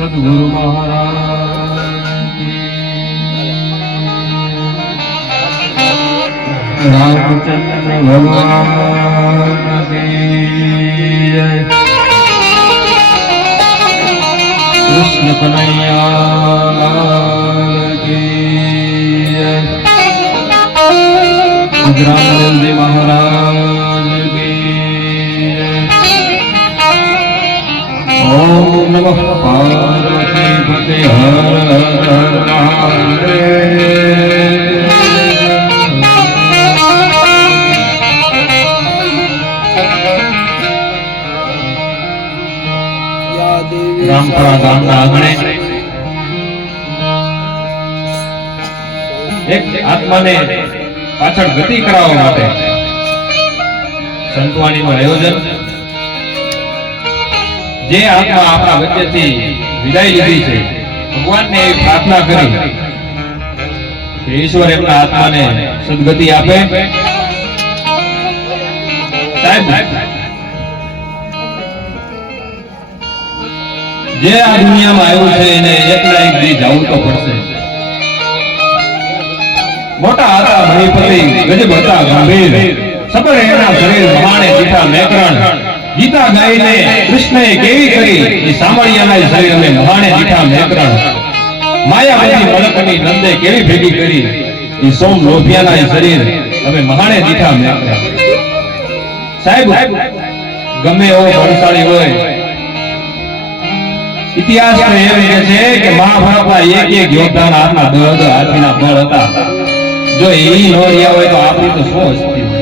સદગુરુ મહારાજ રામચંદ્ર ભગવાન કી જય। કૃષ્ણ કનૈયા લાલ કી જય। ગુજરાનંદ મહારાજ કી જય। ઓમ નમઃ પાર્વતી પતે હર હર મહાદેવ। રામપરા ગામના આંગણે એક આત્માને પાછળ ગતિ કરાવવા માટે સંતવાણીનું આયોજન। જે આત્મા આપણા વચ્ચેથી વિદાય લીધી છે, ભગવાનને એવી પ્રાર્થના કરી કે ઈશ્વર એમના આત્માને સદગતિ આપે। સાહેબ, જે આ દુનિયામાં આવ્યું છે એને એકલા એક દી જવું તો પડશે। મોટા હતા મહિપતિ, ગજબ હતા ગંભીર, સબર એના શરીર મહાણે દીઠા મેકરણ। ગીતા ગાઈને કૃષ્ણએ કેવી કરી એ સામળિયાના શરીરને મહાણે દીઠા મેકરણ। માયાવતી મલકની નંદે કેવી ભેગી કરી એ સોમ લોભિયાના શરીર હવે મહાણે દીઠા મેકરણ। સાહેબ, ગમે એવો બળશાળી હોય, ઇતિહાસ એમ કહે છે કે મહાભારતના એક યોદ્ધાના હાથના 10 હાથીના બળ હતા। જો એ ન રહ્યા હોય તો આપણી તો શું હસ્તી હોય।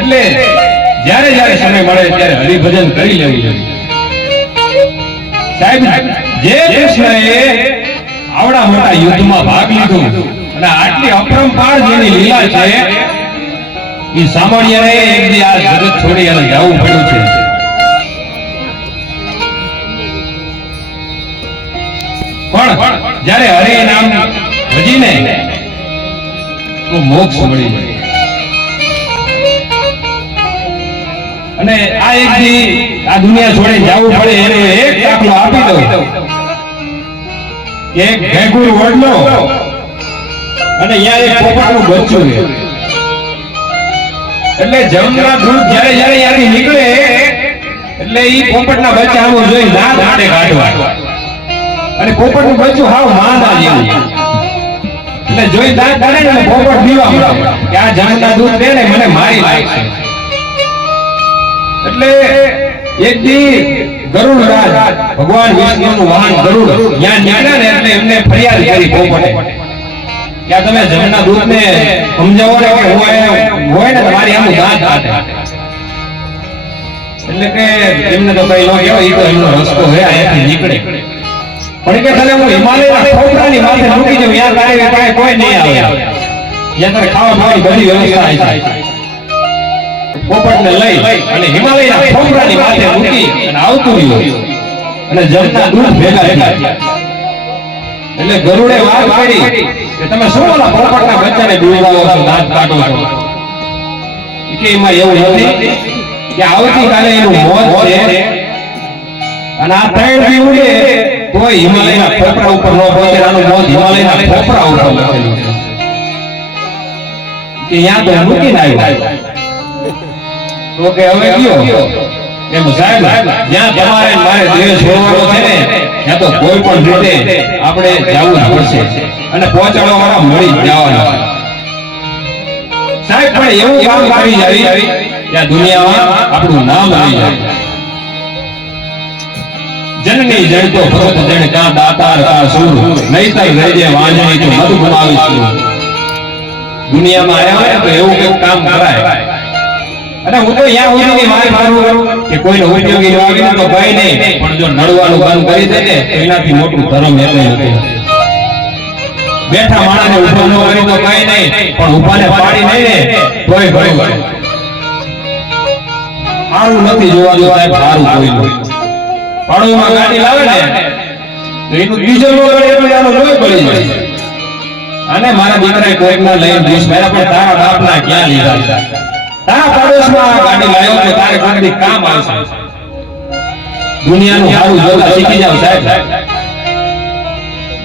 એટલે જ્યારે જ્યારે સમય મળે ત્યારે હરિભજન કરી લેવું જોઈએ। સાહેબ, જે કૃષ્ણએ આવડા મોટા યુદ્ધમાં ભાગ લીધો અને આટલી અપરંપાર જેની લીલા છે, એ સામાન્યને એક દી આ જગત છોડી અને જવું પડ્યું છે। પણ જ્યારે હરિ નામ ભજીને તો મોક્ષ મળી જાય। અને આ એક દી આ દુનિયા છોડી જવું પડે એનો એક દાખલો આપી દઉં કે એક ભેગુર વડલો અને અહીંયા એક પોપટનું બચ્ચું છે। એટલે જમના દૂધ જ્યારે જ્યારે ત્યાંથી નીકળે એટલે ઈ પોપટના બચ્ચા આમ જોઈ દાંત કાઢે કાઢવા, અને પોપટનું બચ્ચું હાવ માંદા જેવું, એટલે જોઈ દાંત કાઢે ને પોપટ પીવા મળે કે આ જમના દૂધ દે ને મને મારી લાગશે। એટલે એક દી ગરુડરાજ ભગવાન વિષ્ણુનું વાહન ગરુડ ત્યાં નીકળ્યા ને એટલે એમને ફરિયાદ કરી પોપટે કે આ તમે જમના દૂધને સમજાવો ને કે હોય ને તમારી આમ દાંત કાઢે। એટલે કે એમને તો કઈ ન કહેવાય, એ તો એમનો રસ્તો હે, અહીંયાથી નીકળે। પણ કે તને હું હિમાલયના ખોપરાની માથે મૂકી દઉં, ત્યાં તારી પાસે કોઈ નહીં આવે, ત્યાં તારે ખાવા ખાવાની બધી વ્યવસ્થા છે। પોપટને લઈ અને હિમાલયના ખોપરાની માથે મૂકી અને આવતું રહ્યું અને જમના દૂધ ભેગા થયા। એટલે ગરુડે વાત કરી કે તમે શું ઓલા પોપટના બચ્ચાને દૂધાવો છો, દાંત કાઢો છો? કે એમાં એવું નથી કે આવતીકાલે એનું મોત છે અને આ 3 દી ઉડે તો હિમાલયના ખોપરા ઉપર ન પહોંચે, આનું મોત હિમાલયના ખોપરા ઉપર લખેલું છે કે ત્યાં તો મૂકીને આવ્યો। તો કે હવે ગયો એમ સાહેબ, જ્યાં તમારે મારે દેશ છોડવાનો છે ને ત્યાં તો કોઈ પણ રીતે આપણે જવું જ પડશે અને પહોંચાડવા વાળા મળી જવાના। સાહેબ, પણ એવું કામ કરી જાય કે દુનિયામાં આપણું નામ આવી જાય। જનની જણ તો ભગત જણ કા દાતાર કા સુર, નહીતર રહેજે વાંજણી તો મત ગુમાવીશું। દુનિયામાં આવ્યા હોય તો એવું કંઈક કામ કરાય। અને હું તો અહીંયા ઉડીની વાત કરું કે કોઈને ઉપયોગી લાગે તો કઈ નહીં, પણ જો નડવાનું બંધ કરી દે ને તો એનાથી મોટું ધર્મ એમ નથી। બેઠા માણસને ઉભો ન કરી તો કઈ નહીં, પણ ઉભાને પાડી નહીં તોય બરોબર। સારું નથી જોવાનું સાહેબ, સારું જોઈ પાડોમાં ગાડી લાવે ને તો એનું ડીઝલ નો ગાડી એટલે આનો લોહી પડી જાય। અને મારા દીકરાએ કોઈકના લઈને દિવસ મેરા પણ તારા બાપના ક્યાં લીધા? તારા પડોશમાં ગાડી લાવ્યો તો તારે કોઈ કામ આવશે। દુનિયાનું સારું જોતા શીખી જાવ સાહેબ.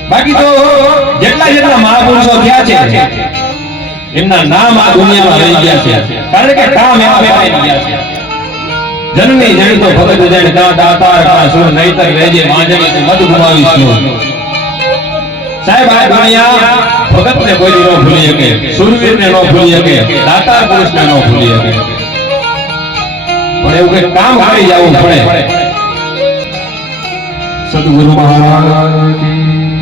બાકી તો જેટલા મહાપુરુષો થયા છે એમના નામ આ દુનિયામાં રહી ગયા છે, કારણ કે કામ એવા વેપાઈ ગયા છે. જનની જણી તો ભગત જણ કા દાતાર કા સુર નહીતર રેજે માંજણી મત ગુમાવીશું. સાહેબ આ દુનિયા ભગતને કોઈ દી ન ભૂલી શકે, સુરવીરને ન ભૂલી શકે, દાતાર પુરુષને ન ભૂલી શકે, પણ એવું કઈ કામ કરી જવું પડે. સદગુરુ મહારાજ કી